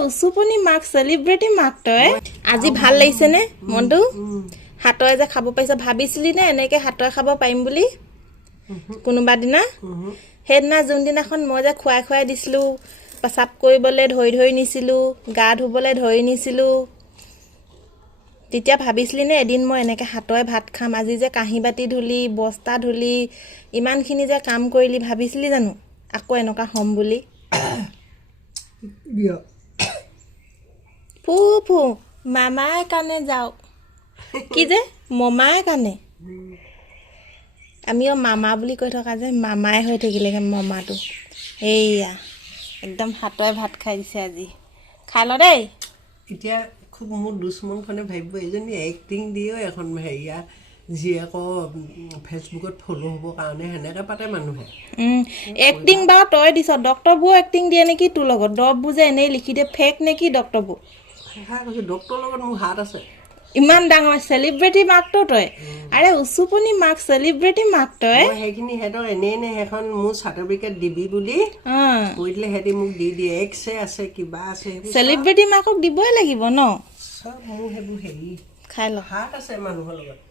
উচুপনি মাক চেলিব্ৰিটি মাক তই আজি ভাল লাগিছে নে মনটো হাতৰে যে খাব পাইছ ভাবিছিলি নে এনেকে হাতৰে খাব পাৰিম বুলি কোনোবা দিনা সেইদিনা যোনদিনাখন মই যে খুৱাই খুৱাই দিছিলোঁ পেচাব কৰিবলৈ ধৰি নিছিলোঁ গা ধুবলৈ ধৰি নিছিলোঁ তেতিয়া ভাবিছিলি নে এদিন মই এনেকে হাতৰে ভাত খাম আজি যে কাঁহী বাতি ধুলি বস্তা ধুলি ইমানখিনি যে কাম কৰিলি ভাবিছিলি জানো আকৌ এনেকুৱা হ'ম বুলি ফু ফু মামাৰ কাৰণে যাওক কি যে মমাৰ কাৰণে আমিও মামা বুলি কৈ থকা যে মামাই হৈ থাকিলে মামাটো এইয়া একদম হাতৰে ভাত খাই দিছে আজি খাই ল দেই এতিয়া খুব মোৰ দুশ্মনখনে ভাবিব এজনী এক্টিং দিও এখন হেৰিয়া যি আকৌ ফেচবুকত ফ'ল' হ'বৰ কাৰণে সেনেকৈ পাতে মানুহে এক্টিং বাৰু তই দিছ ডক্টৰবোৰ এক্টিং দিয়ে নেকি তোৰ লগত দৰৱবোৰ যে এনেই লিখি দিয়ে ফেক নেকি ডক্টৰবোৰ কৈছোঁ ডক্টৰৰ লগত মোৰ হাত আছে ইমান ডাঙৰ চেলিব্ৰিটি মাকটো তই আৰে উচুপনি মাক চেলিব্ৰিটি মাক তই সেইখিনি সিহঁতক এনেই নে সেইখন মোৰ চাৰ্টিফিকেট দিবি বুলি কৈ দিলে সিহঁতি মোক দি দিয়ে এক্সে আছে কিবা আছে চেলিব্ৰিটি মাকক দিবই লাগিব ন চব মোৰ সেইবোৰ হেৰি খাই ল হাত আছে মানুহৰ লগত